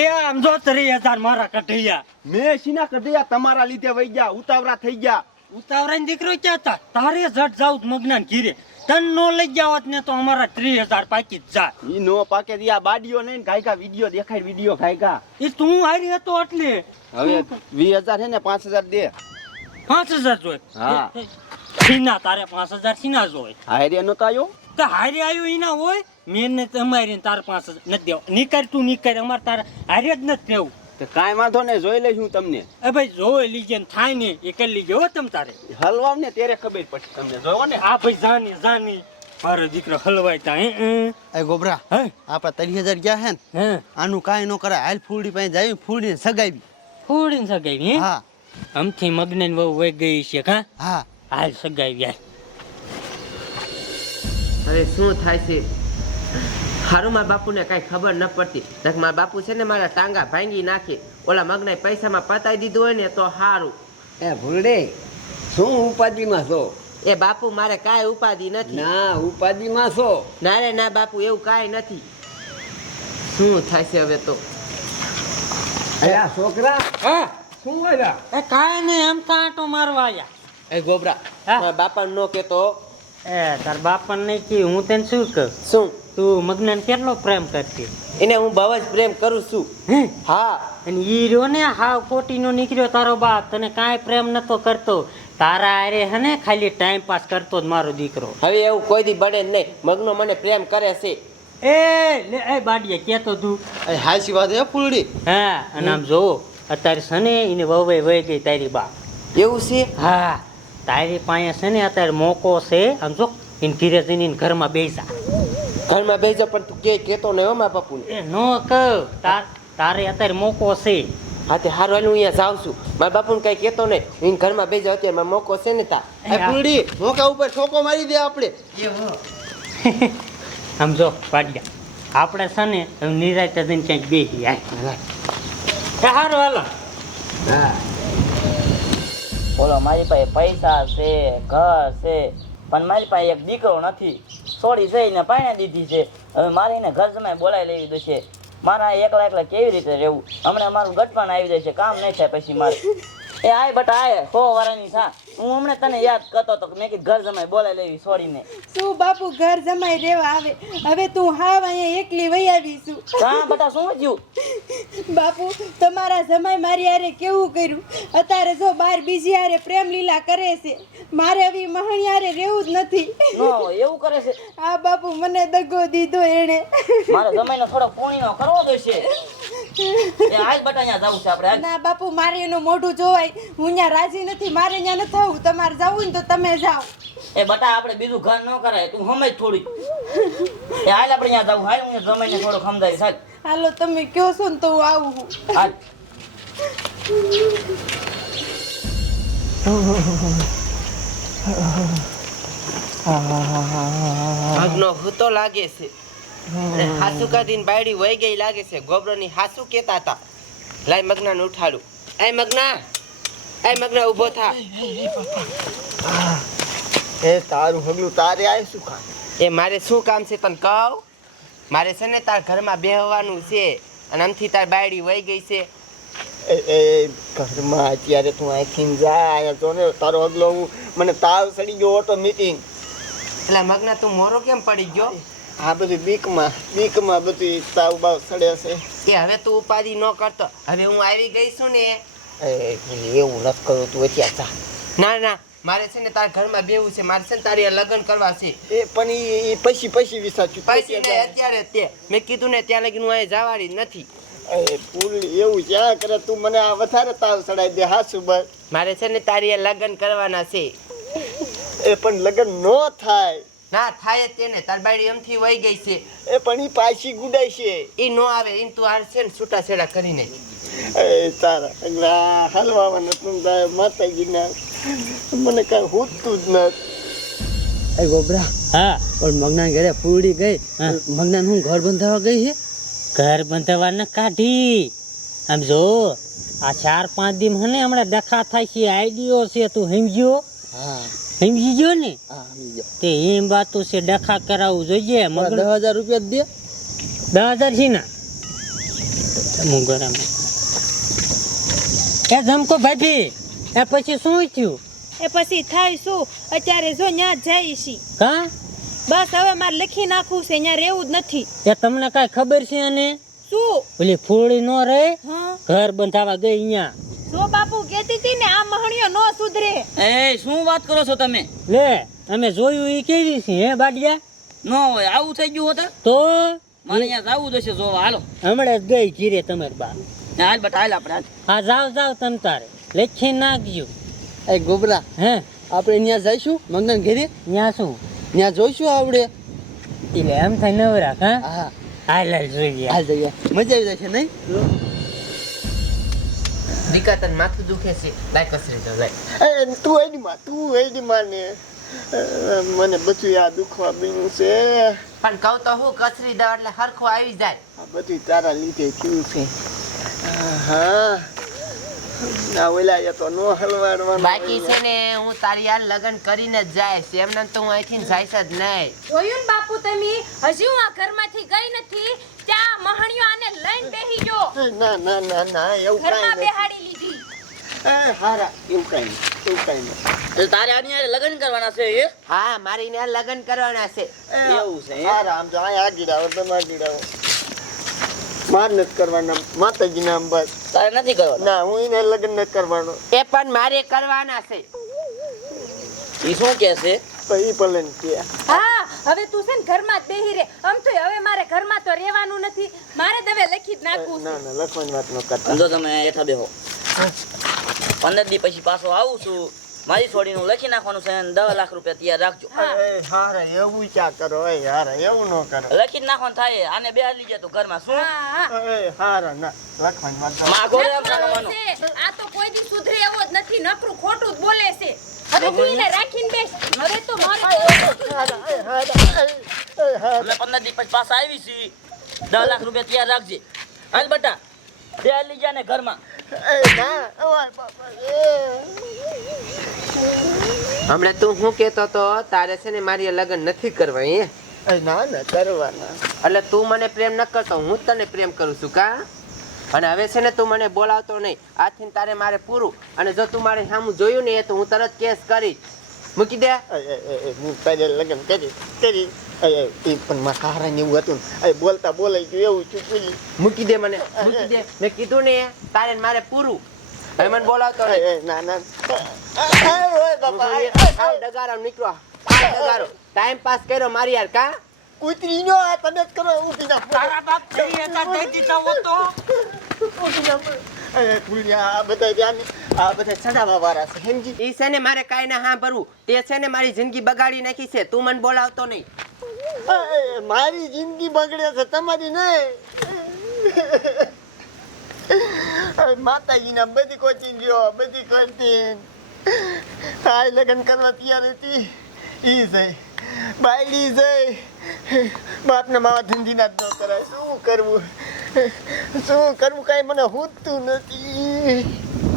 છે આમ જો હજાર મારા કઢૈયા. મેં સીના કઢિયા તમારા લીધે વહી ગયા ઉતાવળા થઈ ગયા. ઉતાવળાને દીકરો ક્યાં હતા? તારે જટ જાવ મગનાન ઘીરે. તન નો લઈ જાવત ને તો અમારા ત્રી હજાર પાકી જ જાય ઈ નો પાકે આ બાડીઓ નહીં ગાયકા વીડિયો દેખાય વીડિયો ગાયકા. એ તું હારી હતો એટલે. હવે વીસ હજાર છે ને પાંચ હજાર દે. પાંચ હજાર જોઈ હા. સીના તારે પાંચ હજાર સીના જોઈ હારે નતો આવ્યો તો હારે આવ્યો એના હોય? મેં અમારી તમારી ને તારે પાંચ નથી દેવા. નીકળ તું નીકળ. અમારે તારે હારે જ નથી દેવું તો કાંઈ વાંધો ને જોઈ લઈશ હું તમને. એ ભાઈ જોઈ લીજે ને થાય ને એ કરી લીજે હો તમ તારે. હલવાવ ને ત્યારે ખબર પડશે તમને. જોવો ને. આ ભાઈ જાની જાની. મારો દીકરો હલવાય તા હે હે. એ ગોબરા હે? આપણા ત્રણ હજાર ગયા હે ને હે? આનું કાંઈ ન કરાય. હાલ ફૂલડી પાસે જાય ફૂલડીને સગાવી. ફૂડીને સગાવી હે? હા. આમથી મગ્ન વહુ વહી ગઈ છે કા? હા. હાલ સગાવી અરે શું થાય છે? હારું મારા બાપુને કાંઈ ખબર ન પડતી. નક મારા બાપુ છે ને મારા ટાંગા ભાંગી નાખી. ઓલા મગના પૈસામાં પતાવી દીધું હોય ને તો સારું એ ભૂલડે શું ઉપાધિમાં છો? એ બાપુ મારે કાંઈ ઉપાધિ નથી. ના ઉપાધિમાં છો? ના રે ના બાપુ એવું કાંઈ નથી. શું થાય છે હવે તો? અયા છોકરા? હા. શું આવ્યા એ કાંઈ નહીં એમ કાંટો મારવા આવ્યા એ ગોબરા બાપા મારા નો કહેતો એ તાર બાપાને નહીં કી હું તને શું કહું? શું? તું મગનાને કેટલો પ્રેમ કરતી? એને હું બહુ જ પ્રેમ કરું છું. હા? અને ઈ રહ્યો ને હાવ કોટીનો નીકળ્યો તારો બાપ. તને કાંઈ પ્રેમ નતો કરતો. તારા આરે હને ખાલી ટાઈમ પાસ કરતો જ મારો દીકરો. હવે એવું કોઈ દી બને જ નહીં. મગનો મને પ્રેમ કરે છે. એ લે એ બાડીએ કેતો તું. એ હાસી વાત હે ફૂલડી? હા અને આમ જો અત્યારે સને એને વવે વહી ગઈ તારી બા એવું છે? હા. તારી પાસે છે ને અત્યારે મોકો છે આમ જો એને ઘીરે જઈને એને ઘરમાં બેસા. ઘરમાં બેસા પણ તું કે કેતો નહીં હો મા બાપુ એ નો કહું તાર તારે અત્યારે મોકો છે. હા તે હારું હાલ હું અહીંયા જાઉં છું. મારા બાપુને કઈ કહેતો નહીં. એને ઘરમાં બેસી જાઉં અત્યારે મોકો છે ને તા ફૂલડી મોકા ઉપર છોકો મારી દે આપણે. આમ જો પાડ્યા. આપણે છે ને નિરાતે જઈને ક્યાંક બેસી સારું હાલો. હા. બોલો, મારી પાસે પૈસા છે, ઘર છે, પણ મારી પાસે એક દીકરો નથી. છોડી જઈને પાણી દીધી છે. હવે મારે એને ઘર જમાય બોલાવી લેવી દેશે મારા એકલા એકલા કેવી રીતે રહેવું? હમણાં મારું ગટપાણ આવી જશે કામ નહીં થાય પછી મારે. એ આય બટા આય હો વારાની સા હું હમણાં તને યાદ કરતો તો મેં કીધું ઘર જમાઈ બોલાય લેવી છોડીને. શું બાપુ ઘર જમાઈ રેવા આવે? હવે તું હાવ અહીંયા એકલી વહી આવીશું હા બટા શું થયું બાપુ તમારા જમાઈ મારી હારે કેવું કર્યું? અત્યારે જો બાર બીજી હારે પ્રેમ લીલા કરે છે મારે હવે મહણી હારે રહેવું જ નથી. નો એવું કરે છે. હા બાપુ મને દગો દીધો એણે. મારા જમાઈને થોડો પૂણીનો કરવો જોઈશે. એ આજ બટા અહીંયા જવું છે આપણે ના બાપુ મારે એનું મોઢું જોવાય. હું ત્યાં રાજી નથી મારે ત્યાં નથી થવું તમારે જવું ને તો તમે જાઓ. એ બટા આપણે બીજું ઘર ન કરાય તું સમજ થોડી એ હાલ આપણે અહીંયા જવું હાલ હું જમાઈને થોડું સમજાય હાલ. હાલો તમે કયો છો ને તો હું આવું હાલ. મગનો હૂતો લાગે છે. હાસુ કાઢીને બાયડી વહી ગઈ લાગે છે. ગોબરોની હાસુ કેતા હતા. લાય મગનાને ઉઠાડું. એ મગના એ મગના ઊભો થા. એ તારું હગલું તારે આય શું કામ? એ મારે શું કામ છે તને કહું? મારે છે ને તાર ઘરમાં બેહવાનું છે અને આમથી તાર બાયડી વહી ગઈ છે. એ એ ઘરમાં અત્યારે તું આખીને જાય તો જો ને તારો અગલો હું મને તાવ સડી ગયો ઓટો મીટિંગ એટલે મગના તું મોરો કેમ પડી ગયો? આ બધું બીકમાં બીકમાં બધું તાવ બાવ સડે છે. એ હવે તું ઉપાધિ ન કરતો. હવે હું આવી ગઈ છું ને. એ એવું નથી કરવું તું અત્યારે જા. ના ના મારે છે ને તારા ઘરમાં બેવું છે. મારે છે ને તારી લગ્ન કરવા છે. એ પણ એ પછી પછી વિસાચ્યું પછી ને અત્યારે તે. મેં કીધું ને ત્યાં લગી હું અહીં જવાની નથી. ફૂલ એવું ક્યાં કરે? તું મને આ વધારે તાવ સડાઈ દે હાસુ બસ મારે છે ને તારી લગ્ન કરવાના છે. એ પણ લગ્ન ન થાય. ના થાય જ તેને તાર બાયડી એમથી વહી ગઈ છે. એ પણ ઈ પાછી ગુડાય છે. એ નો આવે ઈ તું આર છે ને છૂટા છેડા કરીને એ તારા અગલા હલવામાં નતું થાય માતાજીના. મને કાંઈ હોતું જ નથી. એ ગોબરા હા. પણ મગના ઘરે ફૂલડી ગઈ. હા. મગના હું ઘર બંધાવા ગઈ છે? ઘર બંધાવા ને કાઢી. આમ જો આ ચાર પાંચ દિન હને હમણાં ડખા થાય છે આઈડિયો છે તું સમજ્યો? હા. સમજી ગયો ને? તે એમ વાતો છે ડખા કરાવવું જોઈએ મગર દસ હજાર રૂપિયા દે. દસ હજાર છે ને? મુંગરામાં એ જમકો ભાભી એ પછી શું થયું? એ પછી થાય શું? અત્યારે જો ન્યા જાય છી. કા બસ હવે મારે લખી નાખવું છે ન્યા રહેવું જ નથી. એ તમને કાઈ ખબર છે અને શું? ઓલી ફૂળી નો રહે? હા. ઘર બંધાવા ગઈ અહીંયા જો બાપુ કહેતી હતી ને આ મહણીઓ નો સુધરે. એ શું વાત કરો છો તમે? લે અમે જોયું એ કેવી છે હે બાડિયા? નો હોય આવું થઈ ગયું હોત? તો મને અહીંયા જવું જશે જોવા હાલો. હમણાં જ ગઈ જીરે તમારી બા. હાલ બટ હાલ આપણે હા જાવ જાવ તમ તારે. લખી નાખજો. એ ગોબરા હે? આપણે ત્યાં જઈશું મંગન ઘેરે? ત્યાં શું? ત્યાં જોઈશું આપણે એટલે એમ થાય નવરા હા? હા. હાલ હાલ જોઈએ. હાલ જોઈએ. મજા આવી જશે નહીં? દીકા તને માથું દુખે છે લાઈક કસરી જાવ લાઈક એ તું એની માં તું એની માં ને મને બધું આ દુખવા બન્યું છે પણ કહું તો હું કસરી દઉં એટલે હરખું આવી જાય બધું તારા લીધે થયું છે હા ના ઓલા તો નો હલવાડવાનું બાકી છે ને હું તારી યાર લગ્ન કરીને જ જાય એમને તો હું અહીંથી જઈશ જ નહીં. જોયું ને બાપુ તમે? હજી હું આ ઘરમાંથી ગઈ નથી. ત્યાં મહણીઓ આને લઈને બેહી ગયો. ના ના ના ના એવું ઘરમાં બેહાડી લીધી. એ હારા એવું કાંઈ એવું કાંઈ નહીં તારે આની હારે લગ્ન કરવાના છે એ? હા મારી ને લગ્ન કરવાના છે. એવું છે હારા આમ માર નથી કરવાના. માતાજી નામ બસ તારે નથી કરવાનો? ના હું એને લગ્ન નથી કરવાનો. એ પણ મારે કરવાના છે. એ શું કે છે? તો એ પલન કે હા હવે તું છે ને ઘરમાં જ બેહી રે. આમ તો હવે મારે ઘરમાં તો રહેવાનું નથી. મારે જ લખી જ નાખવું ના છે. ના લખવાની વાત ન કરતા. જો તમે એઠા બેહો. પંદર દી પછી પાછો આવું છું. મારી છોડીનું લખી નાખવાનું છે અને દસ લાખ રૂપિયા તૈયાર રાખજો. એ એવું ક્યાં કરો? એ હારા એવું ન કરો. લખી નાખવાનું થાય આને બે લઈ જાય તો ઘરમાં શું? હારા ના. લખવાની વાત માગો એમ લખવાનું આ તો કોઈ દી સુધરે એવો જ નથી. નકરું ખોટું જ બોલે છે. હવે તું એને રાખીને બેસ. હવે તો મારે હારા, હારા, હારા. પંદર દી પછી આવી છીએ દસ લાખ રૂપિયા તૈયાર રાખજે. હાલ બટા. બે લઈ જાય ને ઘરમાં. એ ના ઓય બાપા હમણાં તું શું કહેતો તો તારે છે ને મારી લગ્ન નથી કરવા એ ના ના કરવાના. એટલે તું મને પ્રેમ ન કરતો હું તને પ્રેમ કરું છું કા? અને હવે છે ને તું મને બોલાવતો નહીં. આથી તારે મારે પૂરું. અને જો તું મારે સામું જોયું ને તો હું તરત કેસ કરીશ મૂકી દે. એ, એ, એ, એ, હું તારે લગ્ન કરી કરી. એ, પણ મારા હારા ને એવું હતું ને એ બોલતા બોલાઈ ગયું એવું ચૂકવી મૂકી દે મને મૂકી દે મેં કીધું ને તારે ને મારે પૂરું હવે મને બોલાવતો ના ના ડગારો નીકળો ડગારો ટાઈમ પાસ કર્યો મારી યાર કા કૂતરી નો આ તમે જ કરો ઊભી ના તારા બાપ એ ભૂલ્યા આ બધા ધ્યાન આ બધા ચડાવવા વાળા છે સમજી ઈ છે ને મારે કાંઈ ના હા ભરવું તે છે ને મારી જિંદગી બગાડી નાખી છે તું મને બોલાવતો નહીં મારી જિંદગી બગડે છે તમારી નહીં. એ, માતાજીના બધી કોચિંગ ગયો બધી કરતી. આ લગ્ન કરવા તૈયાર હતી. ઈ જઈ બાયડી જઈ બાપના માવા ધંધીના જ ન કરાય. શું કરવું? શું કરવું? કાંઈ મને હોતું નથી.